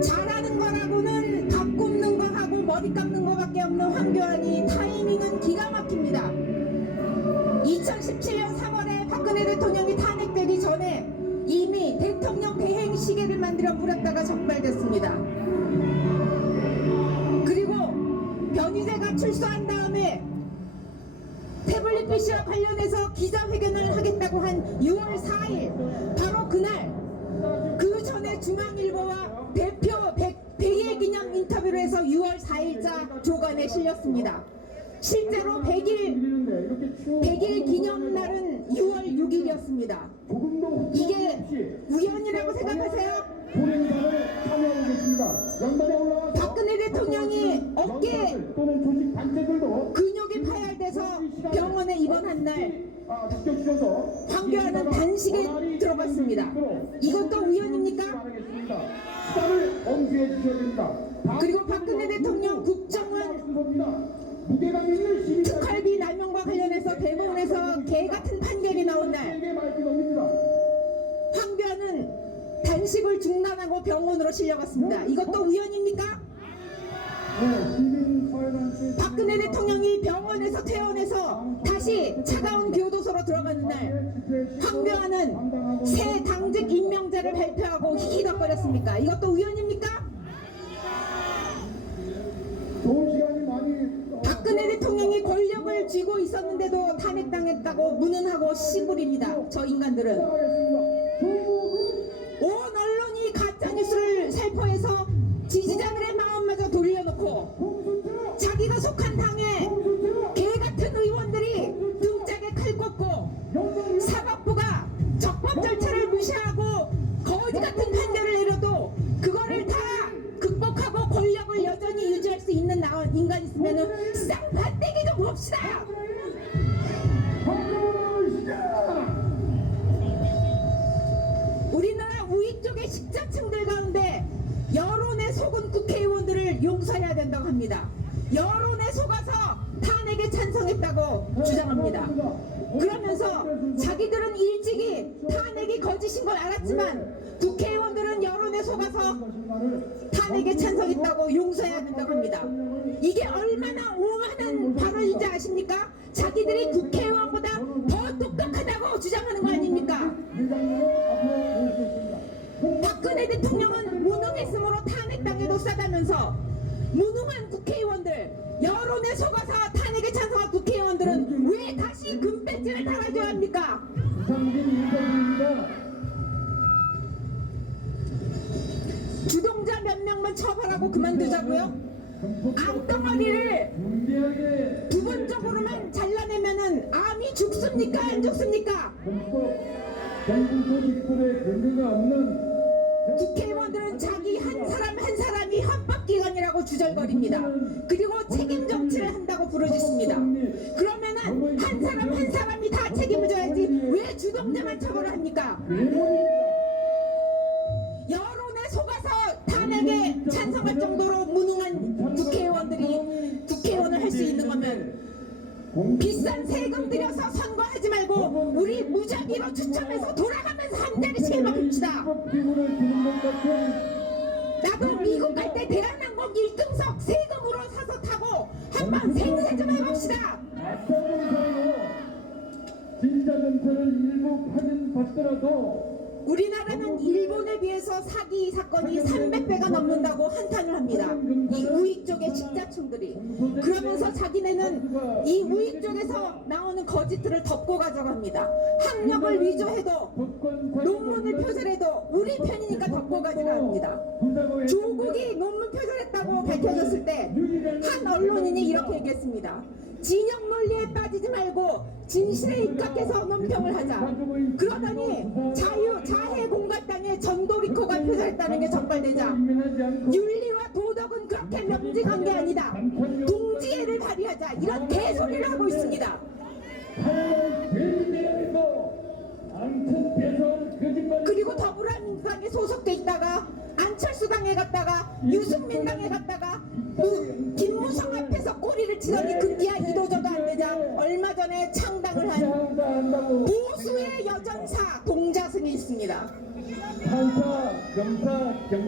잘하는 거라고는 밥 굽는 거 하고 머리 깎는 거밖에 없는 황교안이 타이밍은 기가 막힙니다. 2017년 3월에 박근혜 대통령이 탄핵되기 전에 이미 대통령 대행 시계를 만들어 물었다가 적발됐습니다. 그리고 변희재가 출소한 다음에 태블릿 PC와 관련해서 기자회견을 하겠다고 한 6월 4일 바로 그날 그 전에 중앙일보와 대표 100일 기념 인터뷰를 해서 6월 4일자 조간에 실렸습니다. 실제로 100일 기념 날은 6월 6일이었습니다. 이게 우연이라고 생각하세요? 박근혜 대통령이 어깨 근육이 파열돼서 병원에 입원한 날 황교안은 단식에 들어갔습니다. 이것도 우연입니까? 그리고 박근혜 대통령 국정원 특활비 남용과 관련해서 대법원에서 개같은 판결이 나온 날 황교안은 단식을 중단하고 병원으로 실려갔습니다. 이것도 우연입니까? 박근혜 대통령이 병원에서 퇴원해서 다시 차가운 교도소로 들어가는 날 황교안은 새 당직 임명제를 발표하고 히히덕거렸습니까? 이것도 우연입니까? 박근혜 대통령이 권력을 쥐고 있었는데도 탄핵당했다고 무능하고 시부립니다. 저 인간들은 온 언론이 가짜뉴스를 살포해서 지지자들의 마음마저 돌려놓고 자기가 속한 당에 개같은 의원들이 등짝에 칼 꽂고 사법부가 적법 절차를 무시하고 거지같은 판결을 내려도 그거를 다 극복하고 권력을 여전히 유지할 수 있는 인간 있으면은 쌍판대기 좀 봅시다. 우리나라 우익 쪽의 식자층들 가운데 여론에 속은 국회의원들을 용서해야 된다고 합니다. 여론에 속아서 탄핵에 찬성했다고 주장합니다. 그러면서 자기들은 일찍이 탄핵이 거짓인 걸 알았지만 국회의원들은 여론에 속아서 탄핵에 찬성했다고 용서해야 된다고 합니다. 이게 얼마나 오만한 발언인지 아십니까? 자기들이 국회의원보다 더 똑똑하다고 주장하는 거 아닙니까? 박근혜 대통령은 무능했으므로 탄핵당해도 싸다면서 무능한 국회의원들, 여론에 속아서 탄핵에 찬성한 국회의원들은 왜 다시 금배지를 달아줘야 합니까? 주동자 몇 명만 처벌하고 그만두자고요? 암덩어리를 부분적으로만 잘라내면은 암이 죽습니까? 안 죽습니까? 국회의원들은 자기 한 사람 한 사람이 헌법기관이라고 주절거립니다. 그리고 책임 정치를 한다고 부르짖습니다. 그러면은 한 사람 한 사람이 다 책임을 져야지 왜 주동자만 처벌을 합니까? 여론에 속아서 탄핵에 찬성할 정도로 무능한 국회의원들이 국회의원을 할 수 있는 거면 비싼 세금 들여서 선거하지 말고 우리 무작위로 추첨해서 돌아가면서 한 자리씩 먹읍시다. 나도 미국 갈 때 대한항공 1등석 세금으로 사서 타고 한번 생세 좀 해봅시다. 진짜 정체를 일부 파진 받더라도 우리나라는 일본에 비해서 사기 사건이 300배가 넘는다고 한탄을 합니다. 이 우익 쪽의 식자층들이. 그러면서 자기네는 이 우익 쪽에서 나오는 거짓들을 덮고 가져갑니다. 학력을 위조해도 논문을 표절해도 우리 편이니까 덮고 가져갑니다. 조국이 논문 표절했다고 밝혀졌을 때 한 언론인이 이렇게 얘기했습니다. 진영 논리에 빠지지 말고 진실에 입각해서 논평을 하자. 그러더니 자해공갈당의 전도리코가 표절했다는 게 적발되자 윤리와 도덕은 그렇게 명징한 게 아니다. 동지애를 발휘하자. 이런 개소리를 하고 있습니다. 그리고 더불어민주당에 소속돼 있다가 안철수당에 갔다가 유승민당에 갔다가 김무성 앞에서 꼬리를 치더니 급기야 이도저도 안 되자 얼마 전에 창당을 한 보수의 여전사 동자승이 있습니다. 판사, 경찰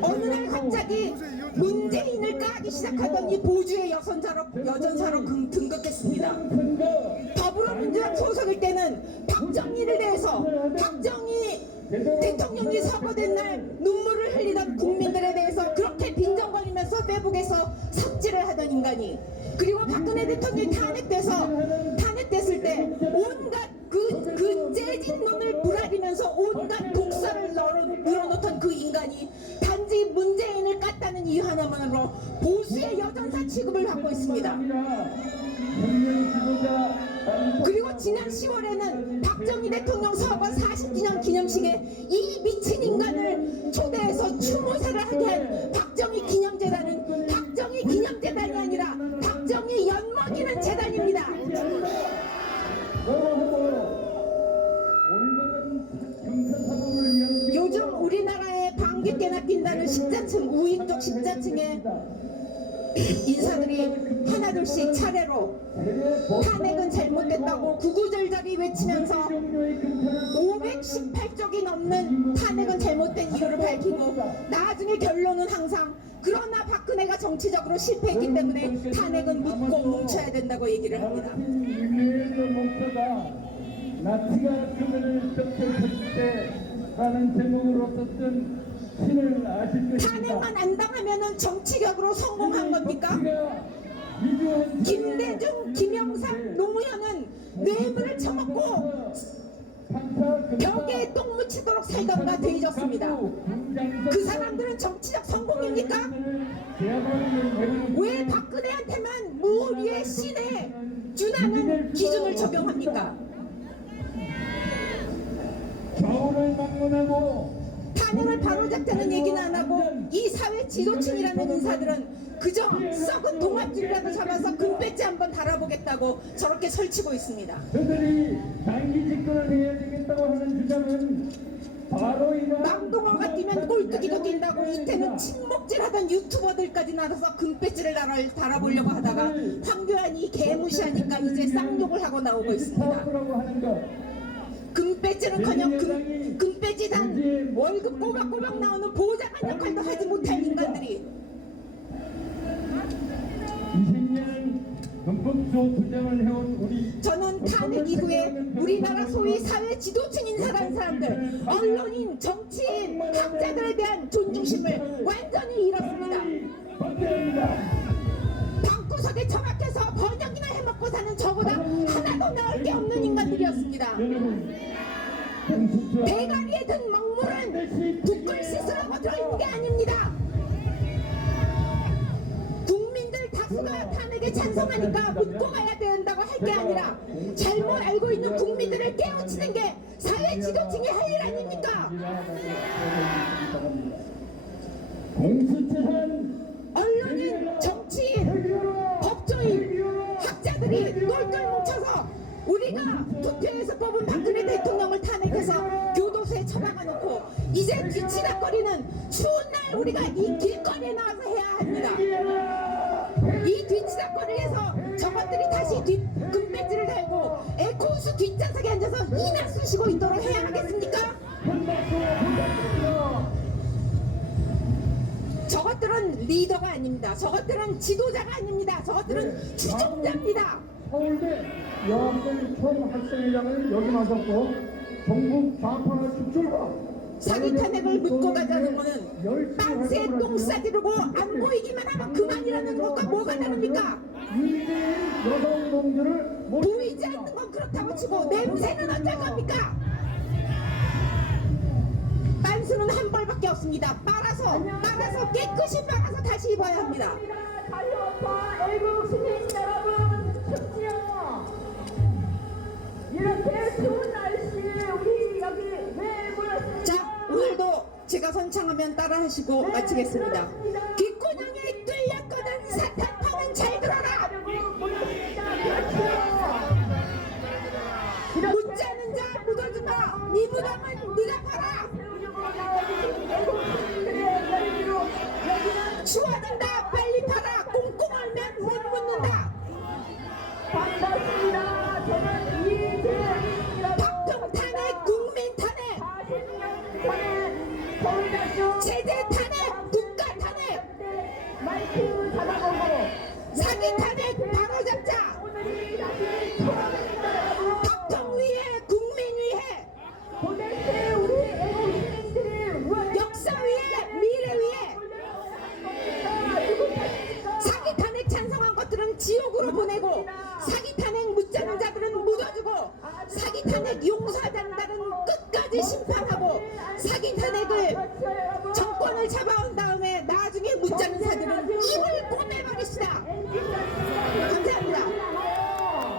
어느 날 갑자기 문재인을 까기 시작하더니 보주의 여전사로 등극했습니다. 더불어민주당 소속일 때는 박정희를 대해서 박정희 대통령이 서거된 날 눈물을 흘리던 국민들에 대해서 그렇게 빈정거리면서 페북에서 삽질을 하던 인간이, 그리고 박근혜 대통령이 탄핵됐을 때 온갖 그 째진 눈을 부라리면서 온갖 독설을 늘어놓던 그 인간이 단지 문재인을 깠다는 이유 하나만으로 보수의 여전사 취급을 받고 있습니다. 그리고 지난 10월에는 박정희 대통령 서거 40주년 기념식에 이 미친 인간을 초대해서 추모사를 하게 한 박정희 기념재단은 박정희 기념재단이 아니라 박정희 엿먹이는 재단입니다. 요즘 우리나라의 방귀깨나 낀다는 십자층, 우익 쪽 십자층의 인사들이 하나둘씩 차례로 탄핵은 잘못됐다고 구구절절히 외치면서 518쪽이 넘는 탄핵은 잘못된 이유를 밝히고, 나중에 결론은 항상 그러나 박근혜가 정치적으로 실패했기 때문에 탄핵은 묻고 뭉쳐야 된다고 얘기를 합니다. 나치가 그들을 적절했을 때라는 제목으로 썼던 신을 아실 것입니다. 탄핵만 안 당하면은 정치적으로 성공한 겁니까? 김대중, 김영삼, 노무현은 뇌물을 처먹고 벽에 똥 묻히도록 살던가 되어졌습니다. 그 사람들은 정치적 성공입니까? 왜 박근혜한테만 무리의 신에 준하는 기준을 적용합니까? 좌우를 막론하고 탄핵을 바로잡자는 얘기는 안 하고 이 사회 지도층이라는 인사들은 그저 썩은 동아줄이라도 잡아서 금배지 한번 달아보겠다고 저렇게 설치고 있습니다. 그들이 장기 집권을 해야 되겠다고 하는 주장은 바로 이런 망동어가 뛰면 꼴뚜기도 뛴다고 이때는 침묵질하던 유튜버들까지 나서서 금배지를 달아보려고 하다가 황교안이 개무시하니까 이제 쌍욕을 하고 나오고 있습니다. 금배지는커녕 금배지단 월급 꼬박꼬박 나오는 보좌관 역할도 하지 못할 인간들이 20년 헌법조 투쟁을 해온 우리 저는 탄핵 이후에 우리나라 소위 사회 지도층 인사라는 사람들, 언론인, 정치인, 학자들에 대한 존중심을 완전히 잃었습니다. 방구석에 처박혀서 번역이나 해먹고 사는 저보다 하나도 나을 게 없는 인간들이었습니다. 대가리에 든 먹물은 붓글 씻으라고 들어있는 게 아닙니다. 국민들 다수가 탄핵에 찬성하니까 묻고 가야 된다고 할 게 아니라 잘못 알고 있는 국민들을 깨우치는 게 사회 지도층이 할 일 아닙니까? 공수처는 언론인, 정치인, 법조인, 학자들이 똘똘 뭉쳐서 우리가 투표해서 뽑은 박근혜 대통령을 탄핵해서 교도소에 처박아 놓고 이제 뒤치다거리는 추운 날 우리가 이 길거리에 나와서 해야 합니다. 이 뒤치다거리에서 저것들이 다시 금배지를 달고 에코우스 뒷좌석에 앉아서 이나 쑤시고 있도록 해야 하겠습니까? 저것들은 리더가 아닙니다. 저것들은 지도자가 아닙니다. 저것들은 추종자입니다. 서울대 여학생 총학생회장은 여기 나섰고 정부 좌파 축출과 사기 탄핵을 묻고 가자는 거는 빤스에 똥 싸지르고 안 보이기만 하면 그만이라는 것과 뭐가 다릅니까? 문재인 여성 동지를 보이지 않는 건 그렇다고 치고 냄새는 어쩔 겁니까? 빤스는 한 벌밖에 없습니다. 빨아서 깨끗이 빨아서 다시 입어야 합니다. 자유파 애국 시민 여러분 춥지요. 이렇게 추운 날씨에 우리 여기 왜 모였습니까? 자, 오늘도 제가 선창하면 따라하시고 마치겠습니다. 귓구녕에 뚫렸거든 사탄파는 잘 들어라. 묻지 않은 자 묻어주마. 네 무덤은 네가 봐라. 추워진다 빨리 팔아. 꽁꽁 얼면 못 묻는다. 반갑습니다. 저는 이재입니다. 박정 탄핵 국민 탄핵 40년 전에 서울대학교 제재 세력을 정권을 잡아